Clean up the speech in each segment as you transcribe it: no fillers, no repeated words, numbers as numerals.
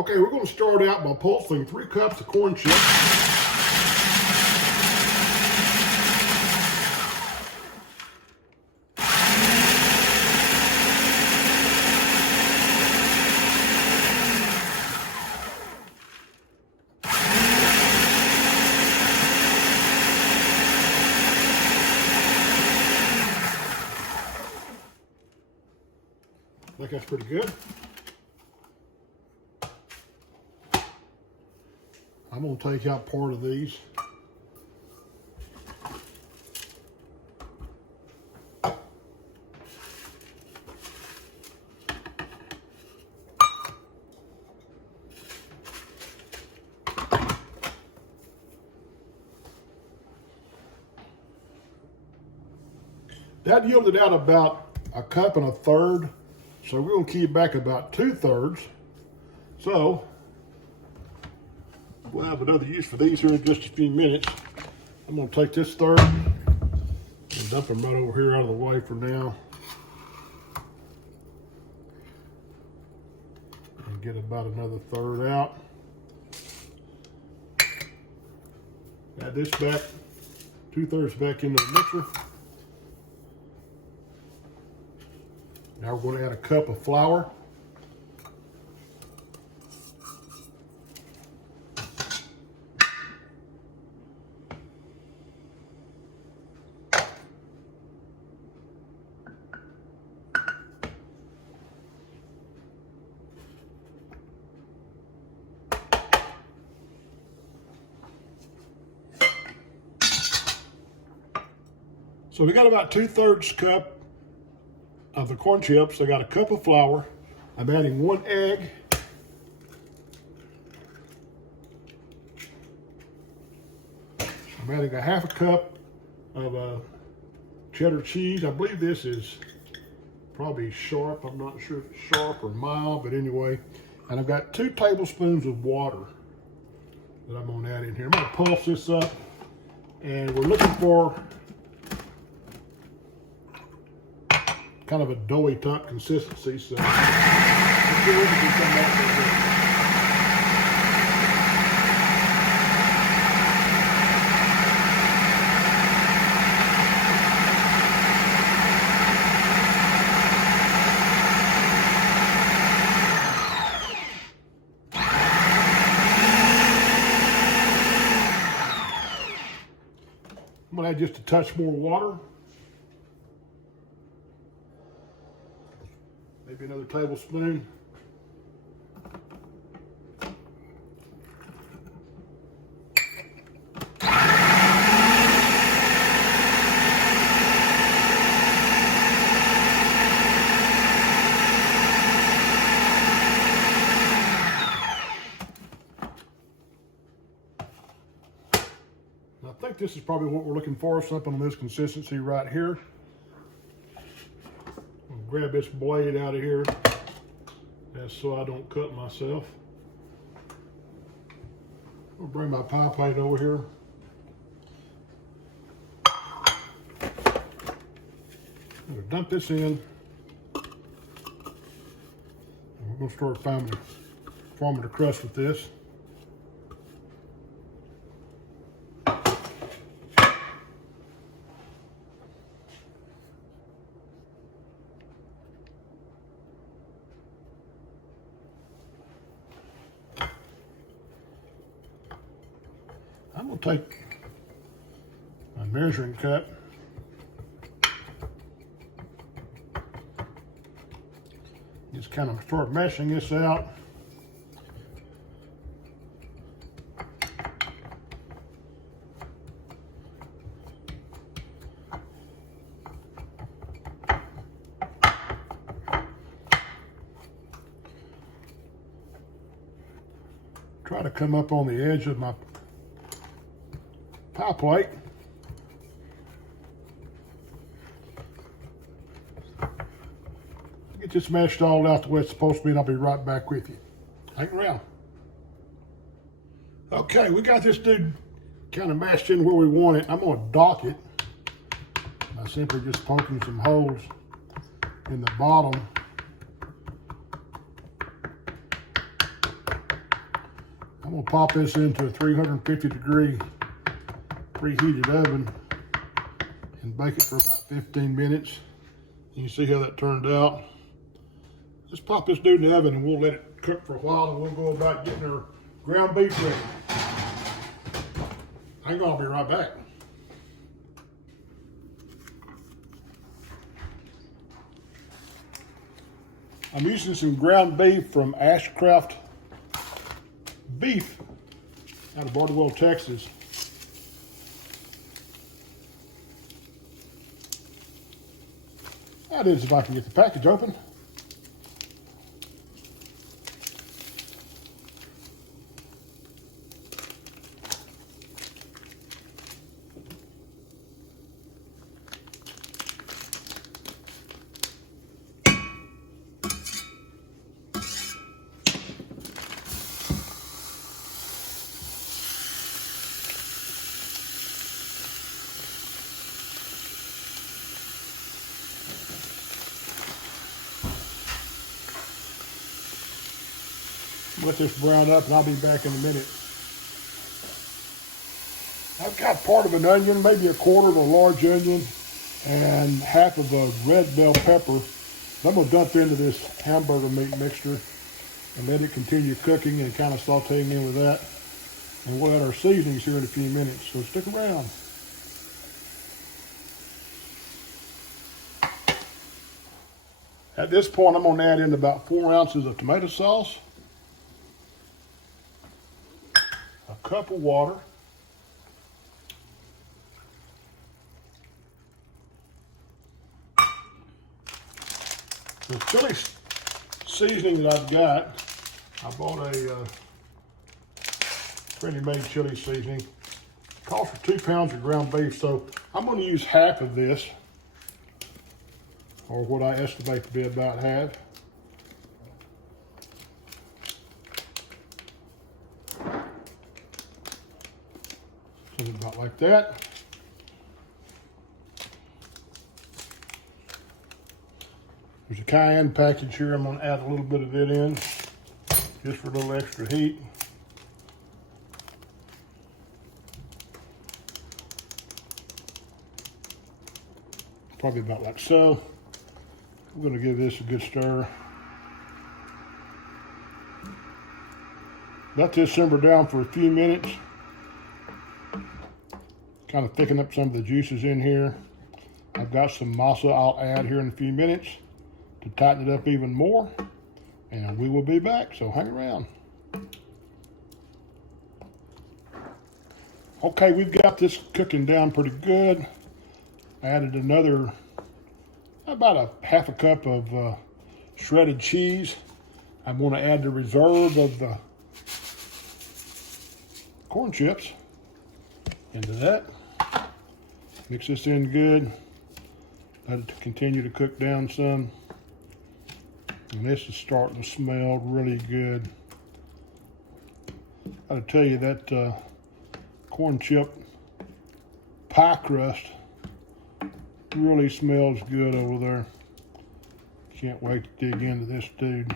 Okay, we're going to start out by pulsing 3 cups of corn chips. I think that's pretty good. I'm going to take out part of these. That yielded out about 1 1/4 cups. So we're going to keep back about 2/3. So we'll have another use for these here in just a few minutes. I'm going to take this third and dump them right over here out of the way for now. And get about another 1/3 out. Add this back, 2/3 back into the mixer. Now we're going to add 1 cup of flour. So we got about 2/3 cup of the corn chips. I got 1 cup of flour. I'm adding 1 egg. I'm adding 1/2 cup of cheddar cheese. I believe this is probably sharp. I'm not sure if it's sharp or mild, but anyway. And I've got 2 tablespoons of water that I'm going to add in here. I'm going to pulse this up, and we're looking for kind of a doughy type consistency, so let's see what we can come back with. I'm going to add just a touch more water. Maybe another tablespoon. I think this is probably what we're looking for, something on this consistency right here. Grab this blade out of here, that's so I don't cut myself. I'll bring my pie plate over here. I'm going to dump this in. And we're going to start forming the crust with this. I'm going to take my measuring cup, just kind of start meshing this out. Try to come up on the edge of my pie plate. Get this mashed all out the way it's supposed to be, and I'll be right back with you. Hang around. Okay, we got this dude kind of mashed in where we want it. I'm going to dock it by simply just poking some holes in the bottom. I'm gonna pop this into a 350-degree preheated oven and bake it for about 15 minutes. You can see how that turned out. Let's pop this dude in the oven and we'll let it cook for a while, and we'll go about getting our ground beef ready. I'm gonna be right back. I'm using some ground beef from Ashcraft Beef out of Bardwell, Texas. That is, if I can get the package open. Let this brown up and I'll be back in a minute. I've got part of an onion, maybe a quarter of a large onion, and half of a red bell pepper. I'm gonna dump into this hamburger meat mixture and let it continue cooking and kind of sauteing in with that. And we'll add our seasonings here in a few minutes, so stick around. At this point, I'm gonna add in about 4 ounces of tomato sauce, a cup of water, the chili seasoning that I've got. I bought a ready-made chili seasoning. It calls for 2 pounds of ground beef, so I'm going to use half of this, or what I estimate to be about half. Something about like that. There's a cayenne package here. I'm going to add a little bit of it in, just for a little extra heat. Probably about like so. I'm going to give this a good stir. Let this simmer down for a few minutes. Kind of thicken up some of the juices in here. I've got some masa I'll add here in a few minutes to tighten it up even more, and we will be back, so hang around. Okay, we've got this cooking down pretty good. I added another, about a half a cup of shredded cheese. I'm going to add the reserve of the corn chips into that. Mix this in good. Let it continue to cook down some. And this is starting to smell really good. I gotta tell you that corn chip pie crust really smells good over there. Can't wait to dig into this dude.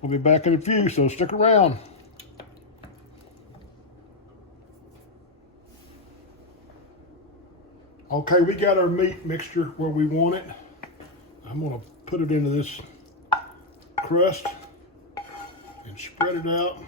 We'll be back in a few, so stick around. Okay, we got our meat mixture where we want it. I'm gonna put it into this crust and spread it out.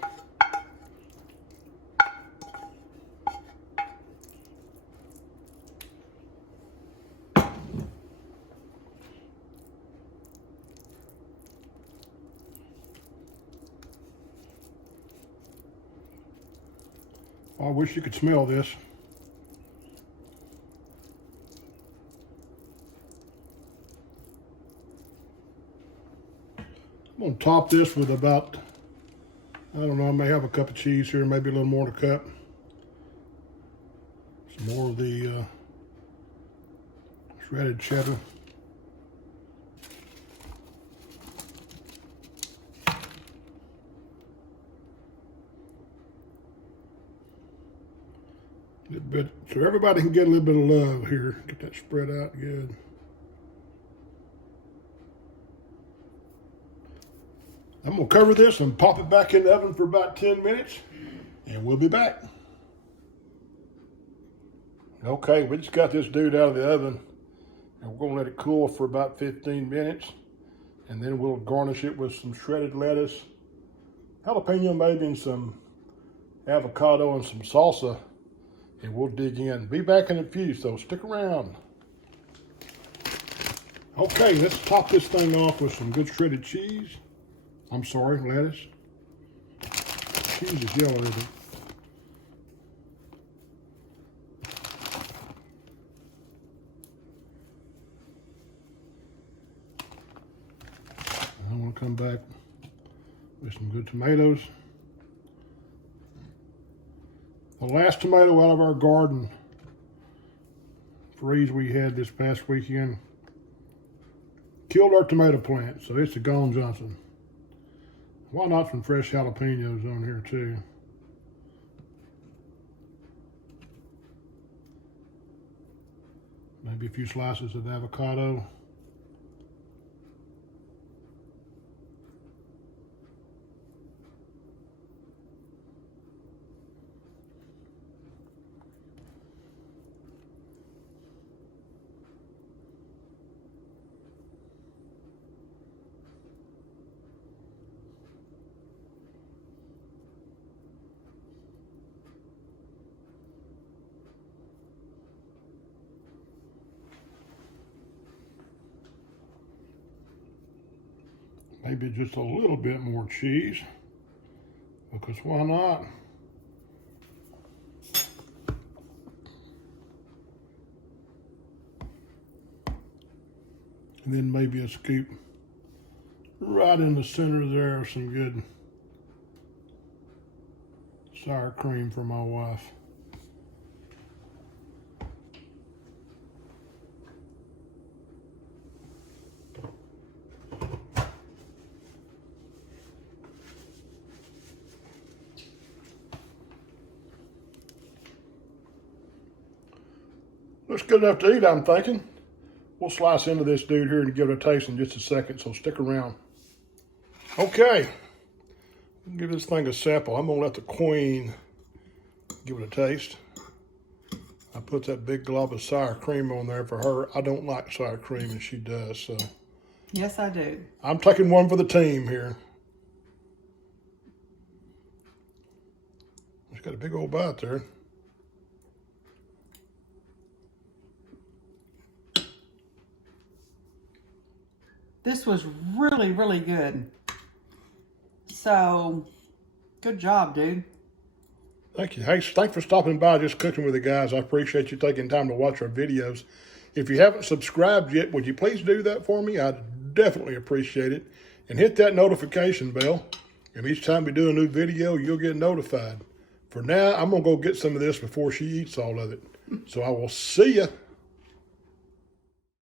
I wish you could smell this. I'm going to top this with about, I don't know, I may have a cup of cheese here, maybe a little more than a cup. Some more of the shredded cheddar. A little bit, so everybody can get a little bit of love here. Get that spread out good. gonna cover this and pop it back in the oven for about 10 minutes, and we'll be back. Okay, we just got this dude out of the oven, and we're gonna let it cool for about 15 minutes, and then we'll garnish it with some shredded lettuce, jalapeno maybe, and some avocado and some salsa, and we'll dig in. Be back in a few, so stick around. Okay, let's top this thing off with some good shredded cheese. I'm sorry, lettuce. Cheese is yellow, isn't it? I want to come back with some good tomatoes. The last tomato out of our garden freeze we had this past weekend killed our tomato plant, so it's a gone Johnson. Why not some fresh jalapenos on here too? Maybe a few slices of avocado. Maybe just a little bit more cheese, because why not? And then maybe a scoop right in the center there of some good sour cream for my wife. Looks good enough to eat, I'm thinking. We'll slice into this dude here and give it a taste in just a second, so stick around. Okay, give this thing a sample. I'm gonna let the queen give it a taste. I put that big glob of sour cream on there for her. I don't like sour cream, and she does, so. Yes, I do. I'm taking one for the team here. It's got a big old bite there. This was really, really good. So, good job, dude. Thank you. Hey, thanks for stopping by Just Cooking with the Guys. I appreciate you taking time to watch our videos. If you haven't subscribed yet, would you please do that for me? I'd definitely appreciate it. And hit that notification bell. And each time we do a new video, you'll get notified. For now, I'm going to go get some of this before she eats all of it. So I will see ya.